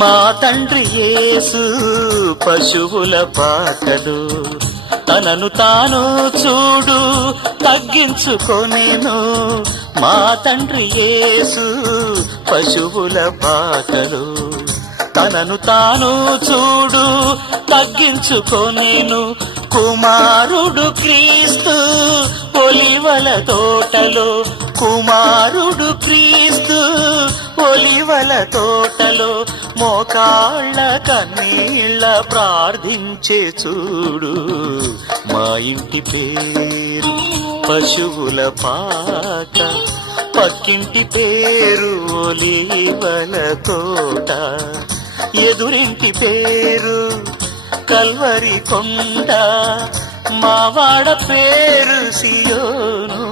మా తండ్రి యేసు పశువుల పాకలు తనను తాను చూడు తగ్గించుకొనెను. మా తండ్రి యేసు పశువుల పాకలు తనను తాను చూడు తగ్గించుకొనెను. కుమారుడు క్రీస్తు ఒలివల తోటలో, కుమారుడు క్రీస్తు ఒలివల తోటలో మోకాళ్ళ కన్నీళ్ళ ప్రార్థించే చూడు. మా ఇంటి పేరు పశువుల పాక, పక్కింటి పేరు ఒలివల తోట, ఎదురింటి పేరు కల్వరి కొండ, మావాడ పేరు సియోను.